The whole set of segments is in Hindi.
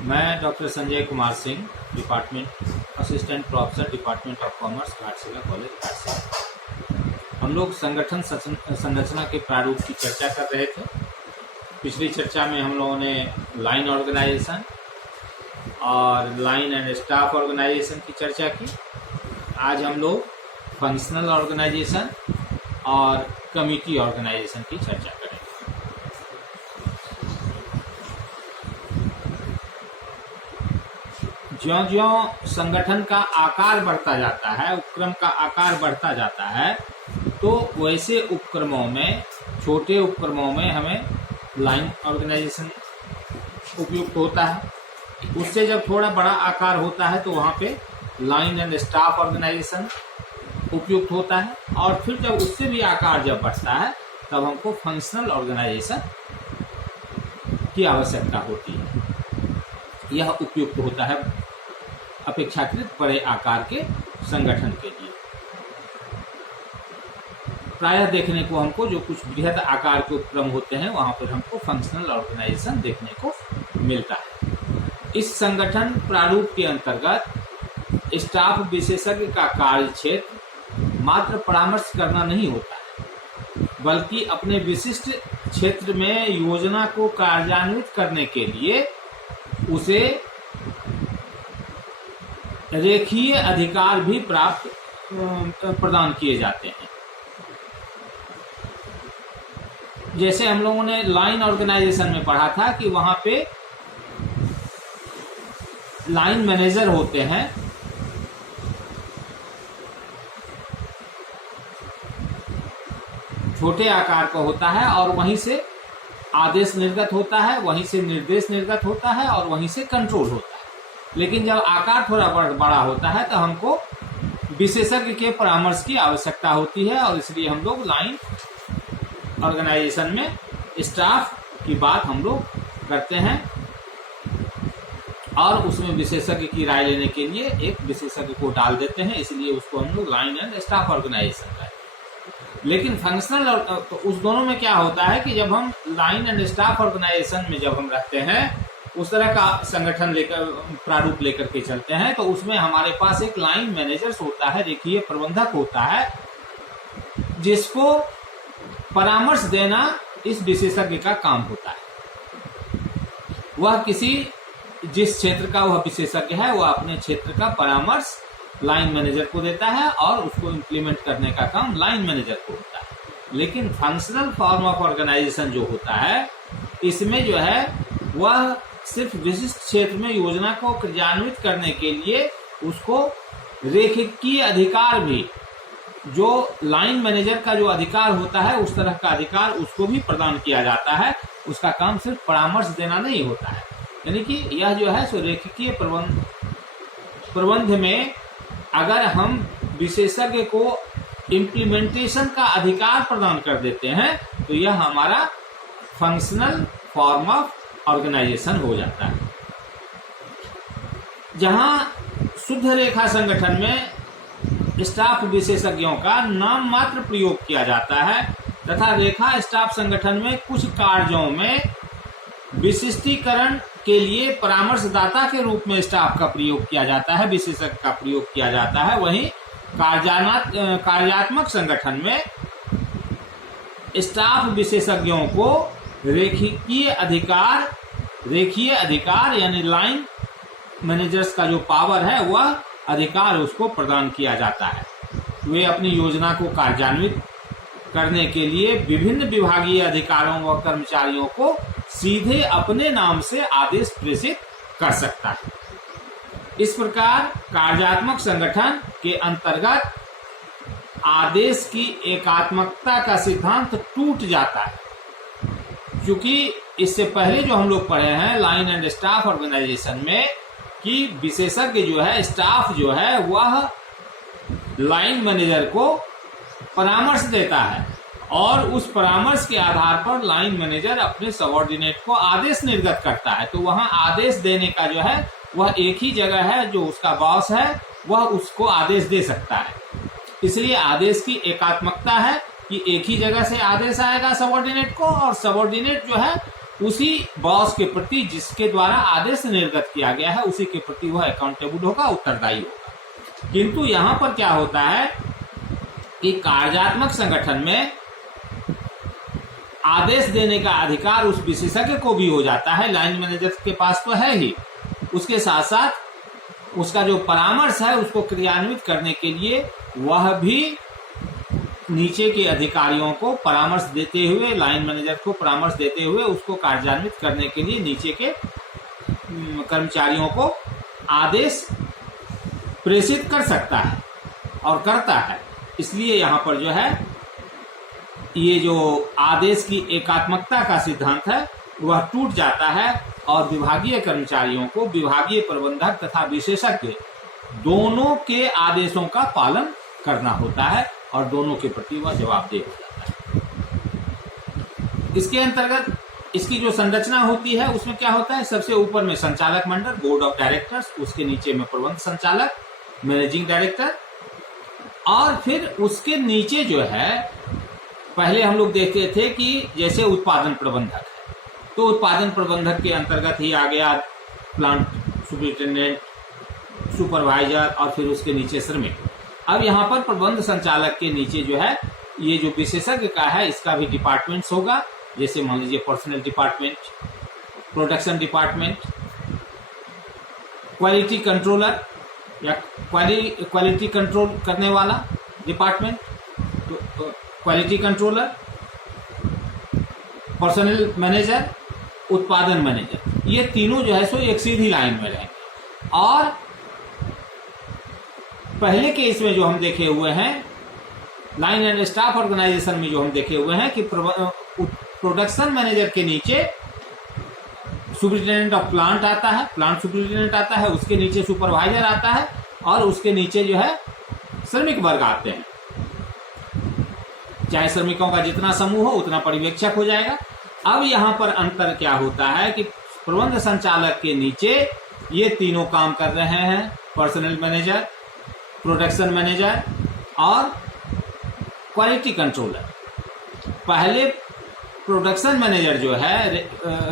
मैं doctor Sanjay Kumar Singh, department assistant professor, department of commerce, Ghatshila college, Ghatshila. हम लोग संगठन संरचना के प्रारूप की चर्चा कर रहे थे। पिछली चर्चा में हम लोगों ने लाइन ऑर्गेनाइजेशन और लाइन एंड स्टाफ ऑर्गेनाइजेशन की चर्चा की। आज हम लोग फंक्शनल ऑर्गेनाइजेशन और कमिटी ऑर्गेनाइजेशन की चर्चा करेंगे। ज्यों-ज्यों संगठन का आकार बढ़ता जाता है, उपक्रम का आकार बढ़ता जाता है, तो वैसे उपक्रमों में, छोटे उपक्रमों में हमें लाइन ऑर्गेनाइजेशन उपयुक्त होता है। उससे जब थोड़ा बड़ा आकार होता है तो वहाँ पे लाइन एंड स्टाफ ऑर्गेनाइजेशन उपयुक्त होता है। और फिर जब उससे भी आकार जब बढ़ता है तब हमको फंक्शनल ऑर्गेनाइजेशन की आवश्यकता होती है। यह उपयुक्त होता है अपेक्षाकृत बड़े आकार के संगठन के लिए। प्रायः देखने को हमको जो कुछ बृहद आकार के उपक्रम होते हैं वहां पर हमको फंक्शनल ऑर्गेनाइजेशन देखने को मिलता है। इस संगठन प्रारूप के अंतर्गत स्टाफ विशेषज्ञ का कार्य क्षेत्र मात्र परामर्श करना नहीं होता है, बल्कि अपने विशिष्ट क्षेत्र में योजना को कार्यान्वित करने के लिए उसे रेखीय अधिकार भी प्रदान किए जाते हैं। जैसे हम लोगों ने लाइन ऑर्गेनाइजेशन में पढ़ा था कि वहां पे लाइन मैनेजर होते हैं, छोटे आकार का होता है और वहीं से आदेश निर्गत होता है, वहीं से निर्देश निर्गत होता है और वहीं से कंट्रोल होता है। लेकिन जब आकार थोड़ा बड़ा होता है तो हमको विशेषज्ञ के परामर्श की आवश्यकता होती है और इसलिए हम लोग लाइन ऑर्गेनाइजेशन में स्टाफ की बात हम लोग करते हैं और उसमें विशेषज्ञ की राय लेने के लिए एक विशेषज्ञ को डाल देते हैं, इसलिए उसको हम लोग लाइन एंड स्टाफ ऑर्गेनाइजेशन कहते हैं। लेकिन फंक्शनल तो उस दोनों में क्या होता है कि जब हम लाइन एंड स्टाफ ऑर्गेनाइजेशन में जब हम रहते हैं, उस तरह का संगठन लेकर प्रारूप लेकर के चलते हैं, तो उसमें हमारे पास एक लाइन मैनेजर होता है, रेखीय प्रबंधक होता है, जिसको परामर्श देना इस विशेषज्ञ का काम होता है। वह जिस क्षेत्र का वह विशेषज्ञ है वह अपने क्षेत्र का परामर्श लाइन मैनेजर को देता है और उसको इम्प्लीमेंट करने का काम लाइन मैनेजर को होता है। लेकिन फंक्शनल फॉर्म ऑफ ऑर्गेनाइजेशन जो होता है, इसमें जो है वह सिर्फ विशिष्ट क्षेत्र में योजना को क्रियान्वित करने के लिए उसको रेखीय अधिकार भी, जो लाइन मैनेजर का जो अधिकार होता है उस तरह का अधिकार उसको भी प्रदान किया जाता है। उसका काम सिर्फ परामर्श देना नहीं होता है। यानी कि यह जो है सो रेखीय प्रबंध में अगर हम विशेषज्ञ को इम्प्लीमेंटेशन का अधिकार प्रदान कर देते हैं तो यह हमारा फंक्शनल फॉर्म ऑफ ऑर्गेनाइजेशन हो जाता है। जहां शुद्ध रेखा संगठन में स्टाफ विशेषज्ञों का नाम मात्र प्रयोग किया जाता है तथा रेखा स्टाफ संगठन में कुछ कार्यों में विशिष्टि-करण के लिए परामर्शदाता के रूप में स्टाफ का प्रयोग किया जाता है, विशेषज्ञ का प्रयोग किया जाता है। वहीं कार्यात्मक संगठन में स्टाफ विशेषज्ञों को रेखीय अधिकार यानी लाइन मैनेजर्स का जो पावर है वह अधिकार उसको प्रदान किया जाता है। वे अपनी योजना को कार्यान्वित करने के लिए विभिन्न विभागीय अधिकारों व कर्मचारियों को सीधे अपने नाम से आदेश प्रेषित कर सकता है। इस प्रकार कार्यात्मक संगठन के अंतर्गत आदेश की एकात्मकता का सिद्धांत टूट जाता है, क्योंकि इससे पहले जो हम लोग पढ़े हैं लाइन एंड स्टाफ ऑर्गेनाइजेशन में कि विशेषज्ञ जो है, स्टाफ जो है, वह लाइन मैनेजर को परामर्श देता है और उस परामर्श के आधार पर लाइन मैनेजर अपने सबऑर्डिनेट को आदेश निर्गत करता है। तो वहां आदेश देने का जो है वह एक ही जगह है, जो उसका बॉस है वह उसको आदेश दे सकता है। इसलिए आदेश की एकात्मकता है कि एक ही जगह से आदेश आएगा सबऑर्डिनेट को और सबऑर्डिनेट जो है उसी बॉस के प्रति जिसके द्वारा आदेश निर्गत किया गया है उसी के प्रति वह अकाउंटेबल होगा, उत्तरदायी होगा। किंतु यहां पर क्या होता है कि कार्यात्मक संगठन में आदेश देने का अधिकार उस विशेषज्ञ को भी हो जाता है, लाइन मैनेजर के पास तो है ही, उसके साथ साथ उसका जो परामर्श है उसको क्रियान्वित करने के लिए वह भी नीचे के अधिकारियों को परामर्श देते हुए, लाइन मैनेजर को परामर्श देते हुए उसको कार्यान्वित करने के लिए नीचे के कर्मचारियों को आदेश प्रेषित कर सकता है और करता है। इसलिए यहाँ पर जो है ये जो आदेश की एकात्मकता का सिद्धांत है वह टूट जाता है और विभागीय कर्मचारियों को विभागीय प्रबंधक तथा विशेषज्ञ दोनों के आदेशों का पालन करना होता है और दोनों के प्रति वह जवाबदेह हो जाता है। इसके अंतर्गत इसकी जो संरचना होती है उसमें क्या होता है, सबसे ऊपर में संचालक मंडल, बोर्ड ऑफ डायरेक्टर्स, उसके नीचे में प्रबंध संचालक, मैनेजिंग डायरेक्टर, और फिर उसके नीचे जो है पहले हम लोग देखते थे कि जैसे उत्पादन प्रबंधक है तो उत्पादन प्रबंधक के अंतर्गत ही आ गया प्लांट सुपरिटेंडेंट, सुपरवाइजर और फिर उसके नीचे श्रमिक। अब यहाँ पर प्रबंध संचालक के नीचे जो है ये जो विशेषज्ञ का है इसका भी डिपार्टमेंट्स होगा, जैसे मान लीजिए personal department, production department, quality controller या क्वालिटी कंट्रोल करने वाला डिपार्टमेंट, तो क्वालिटी कंट्रोलर, पर्सनल मैनेजर, उत्पादन मैनेजर, ये तीनों जो है सो एक सीधी लाइन में रहेंगे। और पहले केस में जो हम देखे हुए हैं लाइन एंड स्टाफ ऑर्गेनाइजेशन में जो हम देखे हुए हैं कि प्रोडक्शन मैनेजर के नीचे सुपरिटेंडेंट ऑफ प्लांट आता है, प्लांट सुपरिटेंडेंट आता है, उसके नीचे सुपरवाइजर आता है और उसके नीचे जो है श्रमिक वर्ग आते हैं। चाहे श्रमिकों का जितना समूह हो उतना पर्यवेक्षक हो जाएगा। अब यहाँ पर अंतर क्या होता है कि प्रबंध संचालक के नीचे ये तीनों काम कर रहे हैं, पर्सनल मैनेजर, प्रोडक्शन मैनेजर और क्वालिटी कंट्रोलर। पहले प्रोडक्शन मैनेजर जो है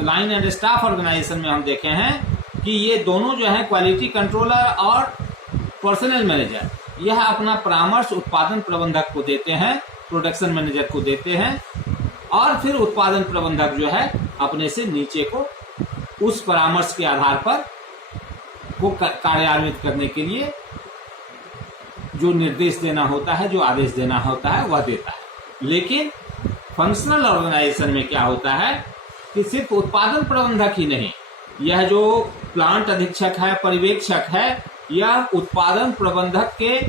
लाइन एंड स्टाफ ऑर्गेनाइजेशन में हम देखे हैं कि ये दोनों जो है क्वालिटी कंट्रोलर और पर्सनल मैनेजर यह अपना परामर्श उत्पादन प्रबंधक को देते हैं, प्रोडक्शन मैनेजर को देते हैं और फिर उत्पादन प्रबंधक जो है अपने से नीचे को उस परामर्श के आधार पर को कार्यान्वित करने के लिए जो निर्देश देना होता है, जो आदेश देना होता है वह देता है। लेकिन फंक्शनल ऑर्गेनाइजेशन में क्या होता है कि सिर्फ उत्पादन प्रबंधक ही नहीं, यह जो प्लांट अधीक्षक है, पर्यवेक्षक है, यह उत्पादन प्रबंधक के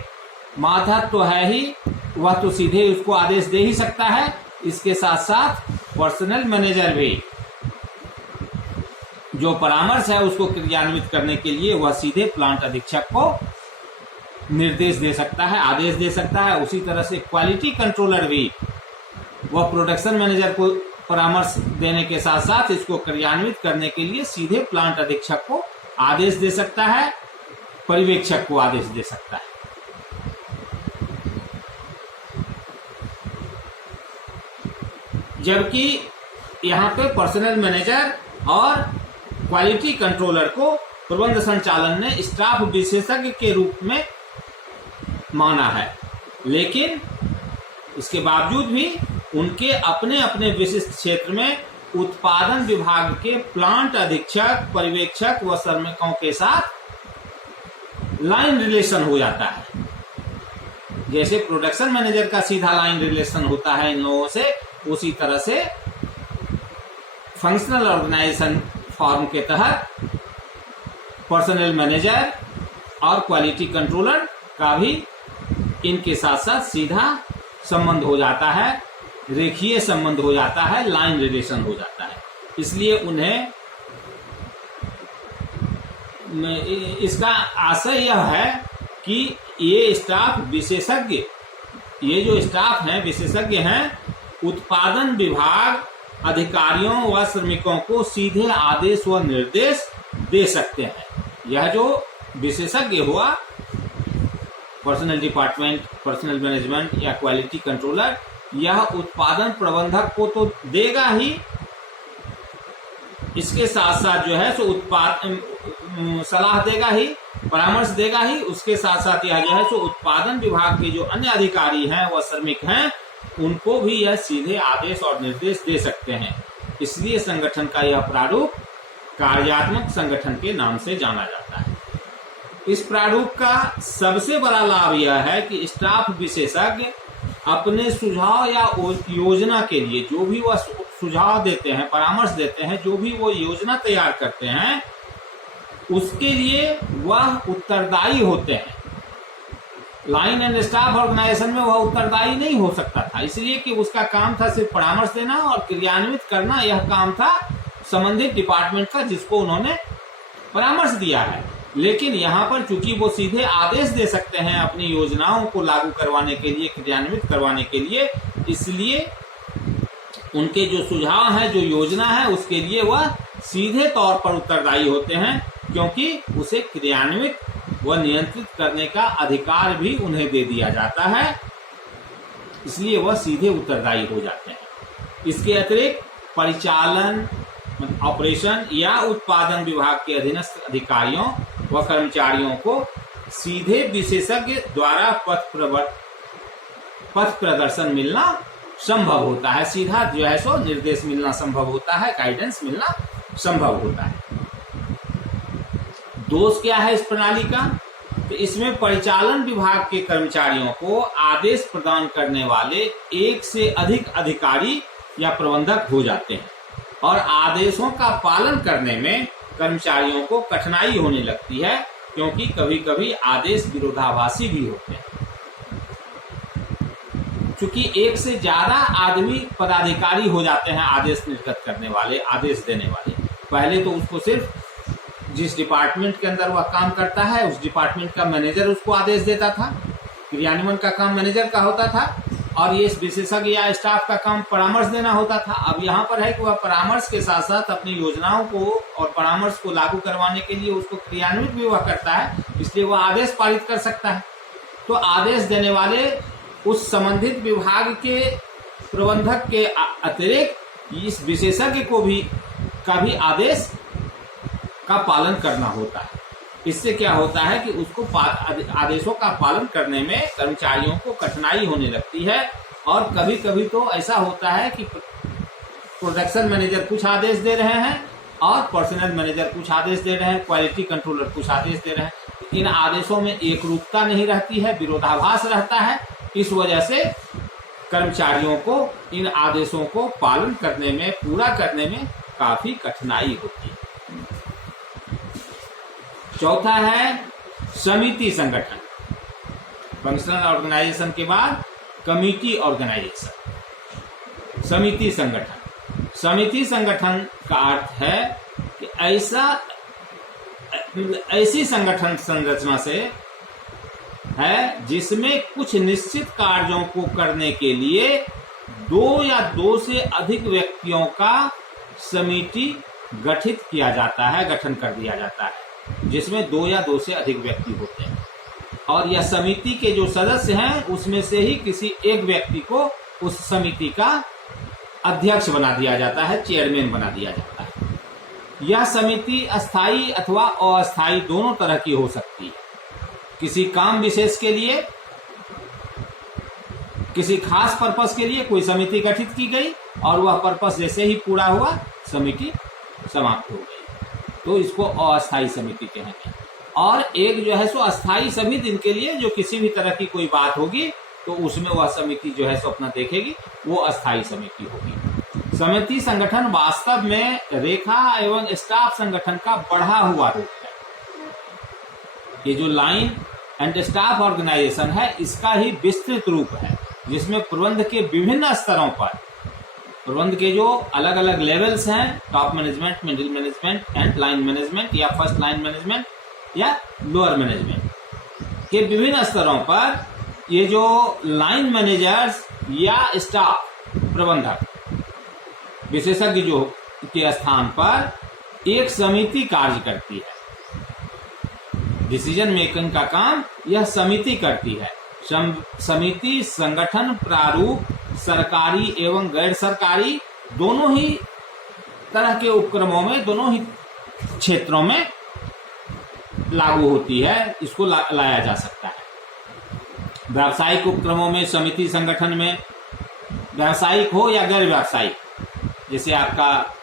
माथा तो है ही, वह तो सीधे उसको आदेश दे ही सकता है। इसके साथ साथ पर्सनल मैनेजर भी जो परामर्श है उसको क्रियान्वित करने के लिए वह सीधे प्लांट अधीक्षक को निर्देश दे सकता है, आदेश दे सकता है। उसी तरह से क्वालिटी कंट्रोलर भी वह प्रोडक्शन मैनेजर को परामर्श देने के साथ साथ इसको क्रियान्वित करने के लिए सीधे प्लांट अधीक्षक को आदेश दे सकता है, पर्यवेक्षक को आदेश दे सकता है। जबकि यहाँ पे पर्सनल मैनेजर और क्वालिटी कंट्रोलर को प्रबंध संचालन ने स्टाफ विशेषज्ञ के रूप में माना है, लेकिन इसके बावजूद भी उनके अपने अपने विशिष्ट क्षेत्र में उत्पादन विभाग के प्लांट अधीक्षक, पर्यवेक्षक व श्रमिकों के साथ लाइन रिलेशन हो जाता है। जैसे प्रोडक्शन मैनेजर का सीधा लाइन रिलेशन होता है इन लोगों से, उसी तरह से फंक्शनल ऑर्गेनाइजेशन फॉर्म के तहत पर्सनल मैनेजर और क्वालिटी कंट्रोलर का भी इनके साथ साथ सीधा संबंध हो जाता है, रेखीय संबंध हो जाता है, लाइन रिलेशन हो जाता है। इसलिए उन्हें इसका आशय यह है कि ये स्टाफ विशेषज्ञ, ये जो स्टाफ हैं विशेषज्ञ हैं, उत्पादन विभाग अधिकारियों व श्रमिकों को सीधे आदेश व निर्देश दे सकते हैं। यह जो विशेषज्ञ हुआ पर्सनल डिपार्टमेंट, पर्सनल मैनेजमेंट या क्वालिटी कंट्रोलर, यह उत्पादन प्रबंधक को तो देगा ही, इसके साथ साथ जो है सो सलाह देगा ही, परामर्श देगा ही। उसके साथ साथ यह जो है सो उत्पादन विभाग के जो अन्य अधिकारी हैं व श्रमिक हैं, उनको भी यह सीधे आदेश और निर्देश दे सकते हैं। इसलिए संगठन का यह प्रारूप कार्यात्मक संगठन के नाम से जाना जाता है। इस प्रारूप का सबसे बड़ा लाभ यह है कि स्टाफ विशेषज्ञ अपने सुझाव या योजना के लिए जो भी वह सुझाव देते हैं, परामर्श देते हैं, जो भी वो योजना तैयार करते हैं, उसके लिए वह उत्तरदायी होते हैं। लाइन एंड स्टाफ ऑर्गेनाइजेशन में वह उत्तरदायी नहीं हो सकता था, इसलिए कि उसका काम था सिर्फ परामर्श देना और क्रियान्वित करना। यह काम था संबंधित डिपार्टमेंट का, जिसको उन्होंने परामर्श दिया है। लेकिन यहाँ पर चूंकि वो सीधे आदेश दे सकते हैं अपनी योजनाओं को लागू करवाने के लिए, क्रियान्वित करवाने के लिए, इसलिए उनके जो सुझाव है, जो योजना है, उसके लिए वह सीधे तौर पर उत्तरदायी होते हैं, क्योंकि उसे क्रियान्वित व नियंत्रित करने का अधिकार भी उन्हें दे दिया जाता है, इसलिए वह सीधे उत्तरदायी हो जाते हैं। इसके अतिरिक्त परिचालन, ऑपरेशन या उत्पादन विभाग के अधीनस्थ अधिकारियों व कर्मचारियों को सीधे विशेषज्ञ द्वारा पथ प्रदर्शन मिलना संभव होता है। सीधा जो है सो निर्देश मिलना संभव होता है, गाइडेंस मिलना संभव होता है। दोष क्या है इस प्रणाली का? तो इसमें परिचालन विभाग के कर्मचारियों को आदेश प्रदान करने वाले एक से अधिक अधिकारी या प्रबंधक हो जाते हैं और आदेशों का पालन करने में कर्मचारियों को कठिनाई होने लगती है, क्योंकि कभी कभी आदेश विरोधाभासी भी होते हैं। क्योंकि एक से ज्यादा आदमी पदाधिकारी हो जाते हैं आदेश निर्गत करने वाले, आदेश देने वाले। पहले तो उसको सिर्फ जिस डिपार्टमेंट के अंदर वह काम करता है उस डिपार्टमेंट का मैनेजर उसको आदेश देता था, क्रियान्वयन का काम मैनेजर का होता था, और ये विशेषज्ञ या स्टाफ का काम परामर्श देना होता था। अब यहाँ पर है कि वह परामर्श के साथ साथ अपनी योजनाओं को और परामर्श को लागू करवाने के लिए उसको क्रियान्वित भी वह करता है, इसलिए वह आदेश पारित कर सकता है। तो आदेश देने वाले उस संबंधित विभाग के प्रबंधक के अतिरिक्त इस विशेषज्ञ को भी आदेश का पालन करना होता है। इससे क्या होता है कि उसको आदेशों का पालन करने में कर्मचारियों को कठिनाई होने लगती है, और कभी कभी तो ऐसा होता है कि प्रोडक्शन मैनेजर कुछ आदेश दे रहे हैं और पर्सनल मैनेजर कुछ आदेश दे रहे हैं, क्वालिटी कंट्रोलर कुछ आदेश दे रहे हैं। इन आदेशों में एक रूपता नहीं रहती है, विरोधाभास रहता है। इस वजह से कर्मचारियों को इन आदेशों को पालन करने में, पूरा करने में काफी कठिनाई होती है। चौथा है समिति संगठन। फंक्शनल ऑर्गेनाइजेशन के बाद कमिटी ऑर्गेनाइजेशन, समिति संगठन। समिति संगठन का अर्थ है कि ऐसी संगठन संरचना से है जिसमें कुछ निश्चित कार्यों को करने के लिए दो या दो से अधिक व्यक्तियों का समिति गठित किया जाता है, गठन कर दिया जाता है, जिसमें दो या दो से अधिक व्यक्ति होते हैं। और यह समिति के जो सदस्य हैं उसमें से ही किसी एक व्यक्ति को उस समिति का अध्यक्ष बना दिया जाता है, चेयरमैन बना दिया जाता है। यह समिति अस्थायी अथवा अस्थायी दोनों तरह की हो सकती है। किसी काम विशेष के लिए, किसी खास पर्पस के लिए कोई समिति गठित की गई और वह पर्पस जैसे ही पूरा हुआ समिति समाप्त हो गई, तो इसको अस्थायी समिति कहेंगे। और एक जो है सो अस्थायी सभी दिन के लिए, जो किसी भी तरह की कोई बात होगी तो उसमें वह समिति जो है सो अपना देखेगी, वो अस्थायी समिति होगी। समिति संगठन वास्तव में रेखा एवं स्टाफ संगठन का बढ़ा हुआ रूप है। ये जो लाइन एंड स्टाफ ऑर्गेनाइजेशन है, इसका ही विस्तृत रूप है, जिसमें प्रबंध के विभिन्न स्तरों पर, प्रबंध के जो अलग अलग लेवल्स हैं, top management, middle management and line management, या फर्स्ट लाइन मैनेजमेंट या लोअर मैनेजमेंट के विभिन्न स्तरों पर ये जो लाइन मैनेजर्स या स्टाफ प्रबंधक विशेषज्ञ जो के स्थान पर एक समिति कार्य करती है। डिसीजन मेकिंग का काम यह समिति करती है। समिति संगठन प्रारूप सरकारी एवं गैर सरकारी दोनों ही तरह के उपक्रमों में, दोनों ही क्षेत्रों में लागू होती है, इसको लाया जा सकता है। व्यावसायिक उपक्रमों में, समिति संगठन में, व्यावसायिक हो या गैर व्यावसायिक, जैसे आपका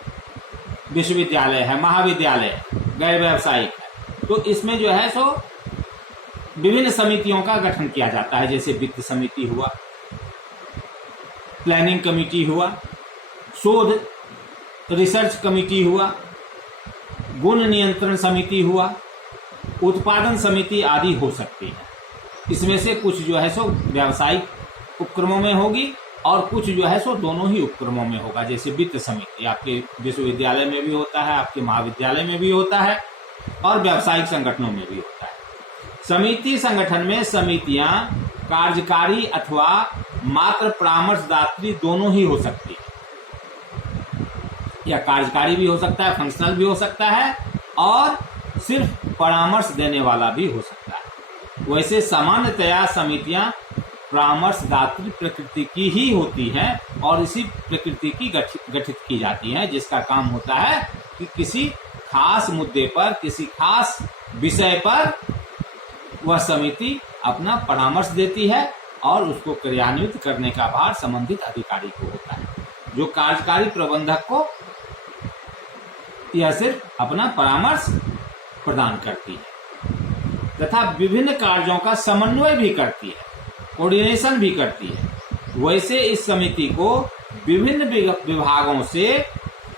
विश्वविद्यालय है, महाविद्यालय है, गैर व्यावसायिक है, तो इसमें जो है सो विभिन्न समितियों का गठन किया जाता है। जैसे वित्त समिति हुआ, प्लानिंग कमेटी हुआ, शोध रिसर्च कमेटी हुआ, गुण नियंत्रण समिति हुआ, उत्पादन समिति आदि हो सकती है। इसमें से कुछ जो है सो व्यावसायिक उपक्रमों में होगी और कुछ जो है सो दोनों ही उपक्रमों में होगा। जैसे वित्त समिति आपके विश्वविद्यालय में भी होता है, आपके महाविद्यालय में भी होता है और व्यावसायिक संगठनों में भी होता है। समिति संगठन में समितियां कार्यकारी अथवा मात्र परामर्शदात्री दोनों ही हो सकती है, या कार्यकारी भी हो सकता है, फंक्शनल भी हो सकता है और सिर्फ परामर्श देने वाला भी हो सकता है। वैसे सामान्यतया समितियां परामर्शदात्री प्रकृति की ही होती हैं और इसी प्रकृति की गठित की जाती हैं, जिसका काम होता है कि किसी खास मुद्दे पर, किसी खास विषय पर वह समिति अपना परामर्श देती है और उसको क्रियान्वित करने का भार संबंधित अधिकारी को होता है। जो कार्यकारी प्रबंधक को यह सिर्फ अपना परामर्श प्रदान करती है तथा विभिन्न कार्यों का समन्वय भी करती है, कोऑर्डिनेशन भी करती है। वैसे इस समिति को विभिन्न विभागों से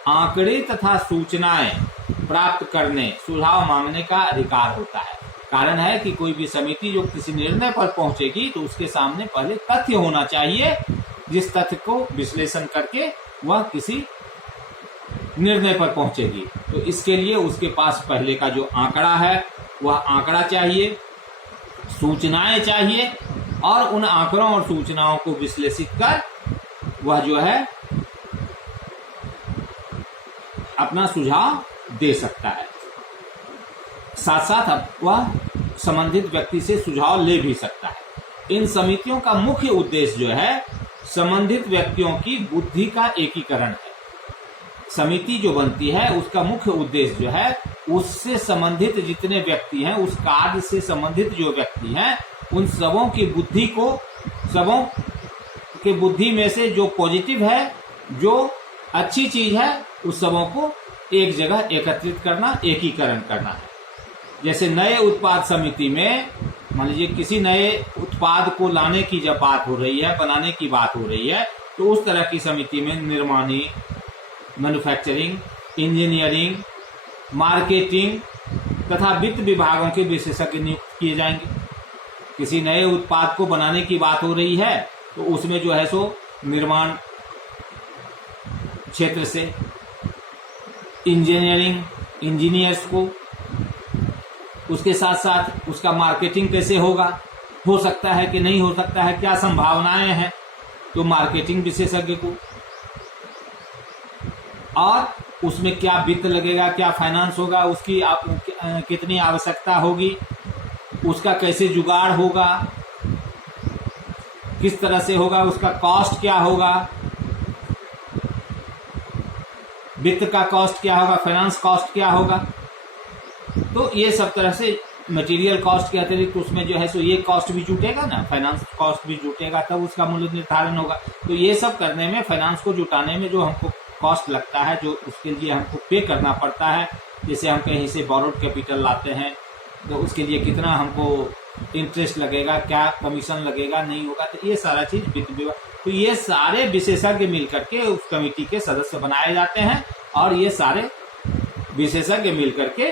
आंकड़े तथा सूचनाएं प्राप्त करने, सुझाव मांगने का अधिकार होता है। कारण है कि कोई भी समिति जो किसी निर्णय पर पहुंचेगी तो उसके सामने पहले तथ्य होना चाहिए, जिस तथ्य को विश्लेषण करके वह किसी निर्णय पर पहुंचेगी। तो इसके लिए उसके पास पहले का जो आंकड़ा है वह आंकड़ा चाहिए, सूचनाएं चाहिए और उन आंकड़ों और सूचनाओं को विश्लेषित कर वह जो है अपना सुझाव दे सकता है। साथ साथ वह संबंधित व्यक्ति से सुझाव ले भी सकता है। इन समितियों का मुख्य उद्देश्य जो है संबंधित व्यक्तियों की बुद्धि का एकीकरण है। समिति जो बनती है उसका मुख्य उद्देश्य जो है उससे संबंधित जितने व्यक्ति हैं, उस कार्य से संबंधित जो व्यक्ति हैं, उन सबों की बुद्धि को, सबों के बुद्धि में से जो पॉजिटिव है, जो अच्छी चीज है, उस सबों को एक जगह एकत्रित करना, एकीकरण करना है। जैसे नए उत्पाद समिति में मान लीजिए किसी नए उत्पाद को लाने की जब बात हो रही है, बनाने की बात हो रही है, तो उस तरह की समिति में निर्माणी, मैन्युफैक्चरिंग, इंजीनियरिंग, मार्केटिंग तथा वित्त विभागों के विशेषज्ञ नियुक्त किए जाएंगे। किसी नए उत्पाद को बनाने की बात हो रही है तो उसमें जो है सो निर्माण क्षेत्र से इंजीनियरिंग, इंजीनियर्स को, उसके साथ साथ उसका मार्केटिंग कैसे होगा, हो सकता है कि नहीं हो सकता है, क्या संभावनाएं हैं, तो मार्केटिंग विशेषज्ञ को, और उसमें क्या वित्त लगेगा, क्या फाइनेंस होगा, उसकी कितनी आवश्यकता होगी, उसका कैसे जुगाड़ होगा, किस तरह से होगा, उसका कॉस्ट क्या होगा, वित्त का कॉस्ट क्या होगा, फाइनेंस कॉस्ट क्या होगा। तो ये सब तरह से मटेरियल कॉस्ट के अतिरिक्त उसमें जो है सो ये कॉस्ट भी जुटेगा ना, फाइनेंस कॉस्ट भी जुटेगा, तब उसका मूल्य निर्धारण होगा। तो ये सब करने में, फाइनेंस को जुटाने में जो हमको कॉस्ट लगता है, जो उसके लिए हमको पे करना पड़ता है, जैसे हम कहीं से बोरोड कैपिटल लाते हैं तो उसके लिए कितना हमको इंटरेस्ट लगेगा, क्या कमीशन लगेगा, नहीं होगा, तो ये सारा चीज वित्त विभाग, तो ये सारे विशेषज्ञ मिलकर के उस कमेटी के सदस्य बनाए जाते हैं और ये सारे विशेषज्ञ मिलकर के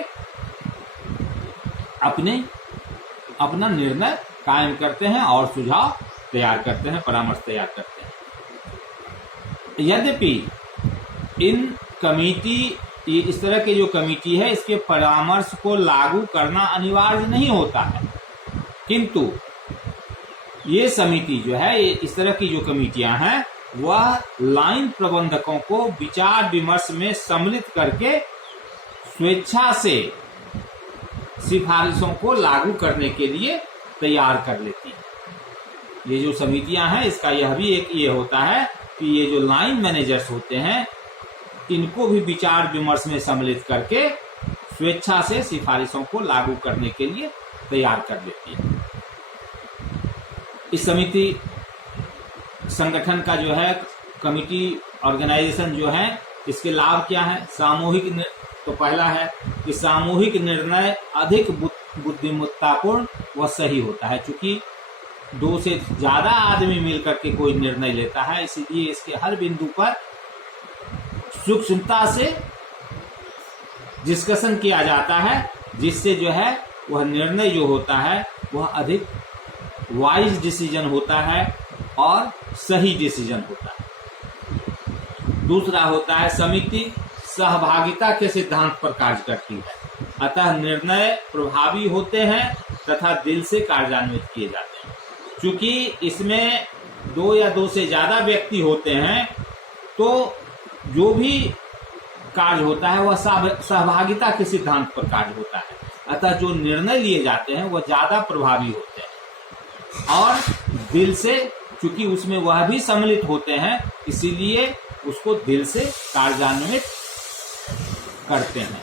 अपना निर्णय कायम करते हैं और सुझाव तैयार करते हैं, परामर्श तैयार करते हैं। यद्यपि इन कमेटी, ये इस तरह के जो कमेटी है, इसके परामर्श को लागू करना अनिवार्य नहीं होता है, किंतु ये समिति जो है, ये इस तरह की जो कमेटियां हैं, वह लाइन प्रबंधकों को विचार विमर्श में सम्मिलित करके स्वेच्छा से सिफारिशों को लागू करने के लिए तैयार कर लेती है। ये जो समितियां हैं, इसका यह भी एक ये होता है कि ये जो लाइन मैनेजर्स होते हैं, इनको भी विचार विमर्श में सम्मिलित करके स्वेच्छा से सिफारिशों को लागू करने के लिए तैयार कर देती है। इस समिति संगठन का जो है कमिटी ऑर्गेनाइजेशन जो है, इसके लाभ क्या है? सामूहिक तो पहला है कि सामूहिक निर्णय अधिक बुद्धिमत्तापूर्ण व सही होता है। चूंकि 2 से ज्यादा आदमी मिलकर के कोई निर्णय लेता है, इसीलिए इसके हर बिंदु पर सूक्ष्मता से डिस्कशन किया जाता है, जिससे जो है वह निर्णय जो होता है वह अधिक वाइज डिसीजन होता है और सही डिसीजन होता है। दूसरा होता है समिति सहभागिता के सिद्धांत पर कार्य करती है, अतः निर्णय प्रभावी होते हैं तथा दिल से कार्यान्वित किए जाते हैं। क्योंकि इसमें 2 या 2 से ज्यादा व्यक्ति होते हैं, तो जो भी कार्य होता है वह सहभागिता के सिद्धांत पर कार्य होता है, अतः जो निर्णय लिए जाते हैं वह ज्यादा प्रभावी होते हैं और दिल से, क्योंकि उसमें वह भी सम्मिलित होते हैं, इसीलिए उसको दिल से कार्यान्वित करते हैं।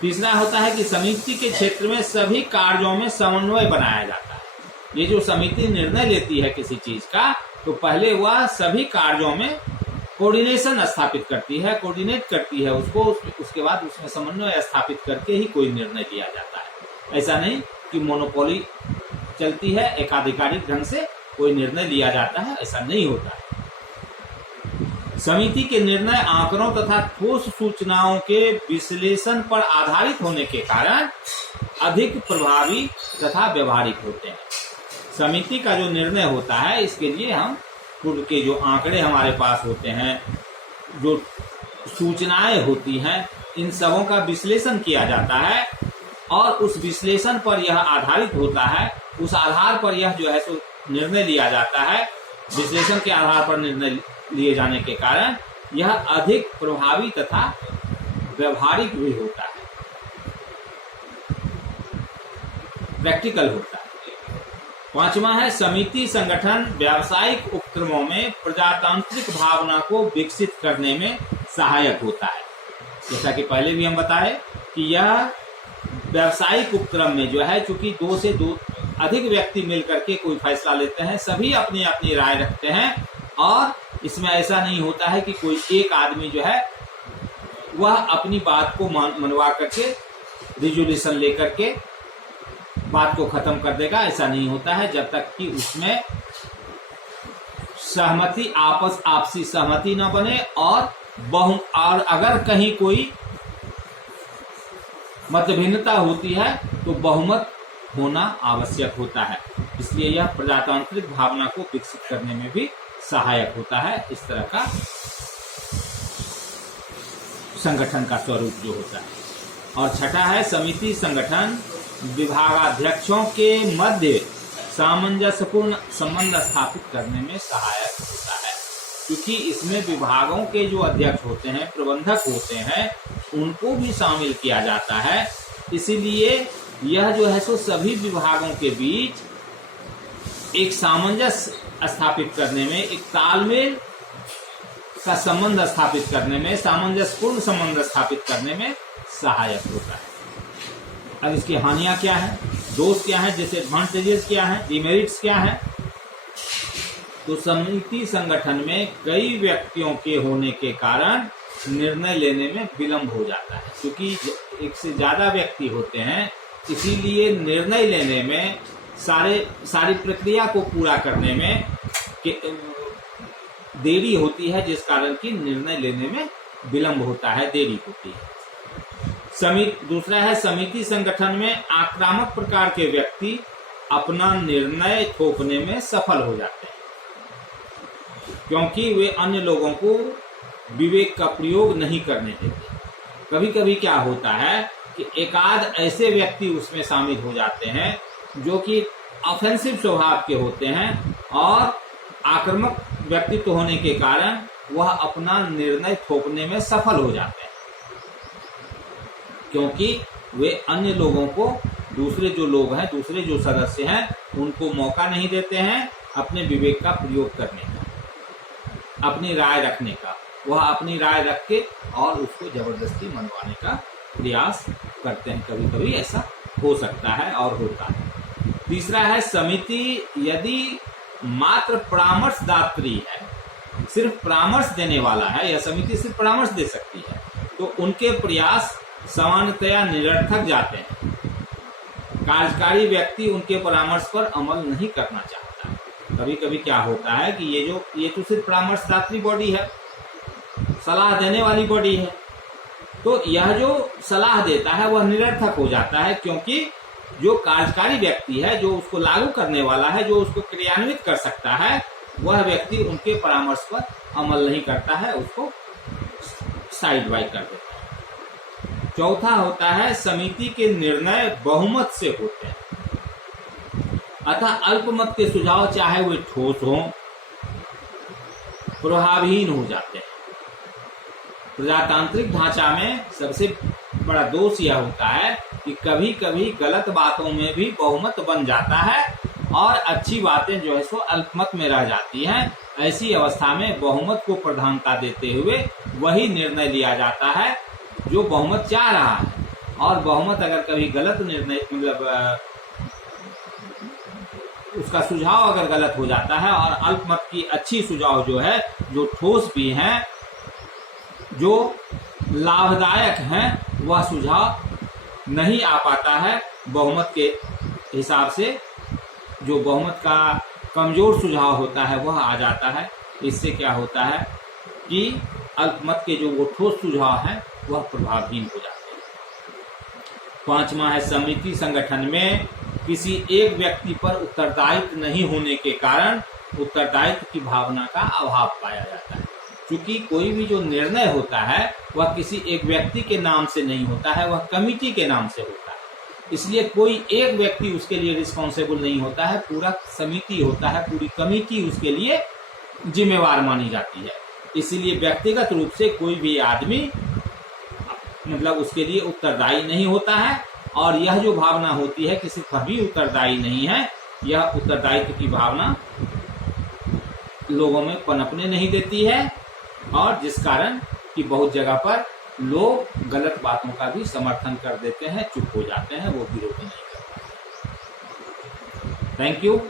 तीसरा होता है कि समिति के क्षेत्र में सभी कार्यों में समन्वय बनाया जाता है। ये जो समिति निर्णय लेती है किसी चीज का, तो पहले वह सभी कार्यों में कोऑर्डिनेशन स्थापित करती है, कोऑर्डिनेट करती है उसको, उसके बाद उसमें समन्वय स्थापित करके ही कोई निर्णय लिया जाता है। ऐसा नहीं कि मोनोपोली चलती है, एकाधिकारिक ढंग से कोई निर्णय लिया जाता है, ऐसा नहीं होता है। समिति के निर्णय आंकड़ों तथा ठोस सूचनाओं के विश्लेषण पर आधारित होने के कारण अधिक प्रभावी तथा व्यवहारिक होते हैं। समिति का जो निर्णय होता है, इसके लिए हम पूर्व के जो आंकड़े हमारे पास होते हैं, जो सूचनाएं होती हैं, इन सबों का विश्लेषण किया जाता है और उस विश्लेषण पर यह आधारित होता है, उस आधार पर यह जो है सो निर्णय लिया जाता है। विश्लेषण के आधार पर निर्णय लिए जाने के कारण यह अधिक प्रभावी तथा व्यवहारिक भी होता है, प्रैक्टिकल होता है। 5वां है समिति संगठन व्यावसायिक उपक्रमों में प्रजातांत्रिक भावना को विकसित करने में सहायक होता है। जैसा कि पहले भी हम बताए कि यह व्यावसायिक उपक्रम में जो है, चूंकि 2 से अधिक व्यक्ति मिलकर के कोई फैसला लेते हैं, सभी अपनी अपनी राय रखते हैं और इसमें ऐसा नहीं होता है कि कोई एक आदमी जो है वह अपनी बात को मनवा करके रिजोल्यूशन लेकर के बात को खत्म कर देगा। ऐसा नहीं होता है जब तक कि उसमें सहमति, आपसी सहमति न बने और अगर कहीं कोई मतभिन्नता होती है तो बहुमत होना आवश्यक होता है। इसलिए यह प्रजातांत्रिक भावना को विकसित करने में भी सहायक होता है। इस तरह का संगठन का स्वरूप जो होता है। और 6ठा है समिति संगठन विभागाध्यक्षों के मध्य सामंजस्यपूर्ण संबंध स्थापित करने में सहायक होता है, क्योंकि इसमें विभागों के जो अध्यक्ष होते हैं, प्रबंधक होते हैं, उनको भी शामिल किया जाता है। इसीलिए यह जो है सो सभी विभागों के बीच एक सामंजस्य स्थापित करने में, एक तालमेल का संबंध स्थापित करने में, सामंजस्यपूर्ण संबंध स्थापित करने में सहायक होता है। अब इसकी हानियां क्या है, दोष क्या है, डिसएडवांटेजेस क्या है, डिमेरिट्स क्या है? तो समिति संगठन में कई व्यक्तियों के होने के कारण निर्णय लेने में विलंब हो जाता है, क्योंकि 1 से ज्यादा व्यक्ति होते हैं, इसीलिए निर्णय लेने में सारी प्रक्रिया को पूरा करने में देरी होती है, जिस कारण की निर्णय लेने में विलंब होता है, देरी होती है। दूसरा है समिति संगठन में आक्रामक प्रकार के व्यक्ति अपना निर्णय थोपने में सफल हो जाते हैं, क्योंकि वे अन्य लोगों को विवेक का प्रयोग नहीं करने देते। कभी कभी क्या होता है कि एकाध ऐसे व्यक्ति उसमें शामिल हो जाते हैं जो कि ऑफेंसिव स्वभाव के होते हैं और आक्रामक व्यक्तित्व होने के कारण वह अपना निर्णय थोपने में सफल हो जाते हैं, क्योंकि वे अन्य लोगों को, दूसरे जो लोग हैं, दूसरे जो सदस्य हैं, उनको मौका नहीं देते हैं अपने विवेक का प्रयोग करने का, अपनी राय रखने का। वह अपनी राय रख के और उसको जबरदस्ती मनवाने का प्रयास करते हैं। कभी कभी ऐसा हो सकता है और होता है। तीसरा है समिति यदि मात्र परामर्शदात्री है, सिर्फ परामर्श देने वाला है, यह समिति सिर्फ परामर्श दे सकती है, तो उनके प्रयास सामान्यतया निरर्थक जाते हैं। कार्यकारी व्यक्ति उनके परामर्श पर अमल नहीं करना चाहता। कभी कभी क्या होता है कि ये तो सिर्फ परामर्शदात्री बॉडी है, सलाह देने वाली बॉडी है, तो यह जो सलाह देता है वह निरर्थक हो जाता है, क्योंकि जो कार्यकारी व्यक्ति है, जो उसको लागू करने वाला है, जो उसको क्रियान्वित कर सकता है, वह व्यक्ति उनके परामर्श पर अमल नहीं करता है, उसको साइड बाई कर देता है। चौथा होता है समिति के निर्णय बहुमत से होते हैं, अतः अल्पमत के सुझाव चाहे वे ठोस हों, प्रभावहीन हो जाते हैं। प्रजातांत्रिक ढांचा में सबसे बड़ा दोष यह होता है कि कभी कभी गलत बातों में भी बहुमत बन जाता है और अच्छी बातें जो है सो अल्पमत में रह जाती हैं। ऐसी अवस्था में बहुमत को प्रधानता देते हुए वही निर्णय लिया जाता है जो बहुमत चाह रहा है, और बहुमत अगर कभी गलत निर्णय मतलब उसका सुझाव अगर गलत हो जाता है और अल्पमत की अच्छी सुझाव जो है, जो ठोस भी हैं, जो लाभदायक हैं, वह सुझाव नहीं आ पाता है बहुमत के हिसाब से। जो बहुमत का कमजोर सुझाव होता है वह आ जाता है। इससे क्या होता है कि अल्पमत के जो वो ठोस सुझाव हैं वह प्रभावहीन हो जाते हैं। पांचवा है समिति संगठन में किसी एक व्यक्ति पर उत्तरदायित्व नहीं होने के कारण उत्तरदायित्व की भावना का अभाव पाया जाता है। क्योंकि कोई भी जो निर्णय होता है वह किसी एक व्यक्ति के नाम से नहीं होता है, वह कमिटी के नाम से होता है। इसलिए कोई एक व्यक्ति उसके लिए रिस्पॉन्सिबल नहीं होता है, पूरा समिति होता है, पूरी कमिटी उसके लिए जिम्मेवार मानी जाती है। इसीलिए व्यक्तिगत रूप से कोई भी आदमी मतलब उसके लिए उत्तरदायी नहीं होता है, और यह जो भावना होती है कि सिर्फ अभी उत्तरदायी नहीं है, यह उत्तरदायित्व की भावना लोगों में पनपने नहीं देती है, और जिस कारण कि बहुत जगह पर लोग गलत बातों का भी समर्थन कर देते हैं, चुप हो जाते हैं, वो विरोध नहीं करते। Thank you.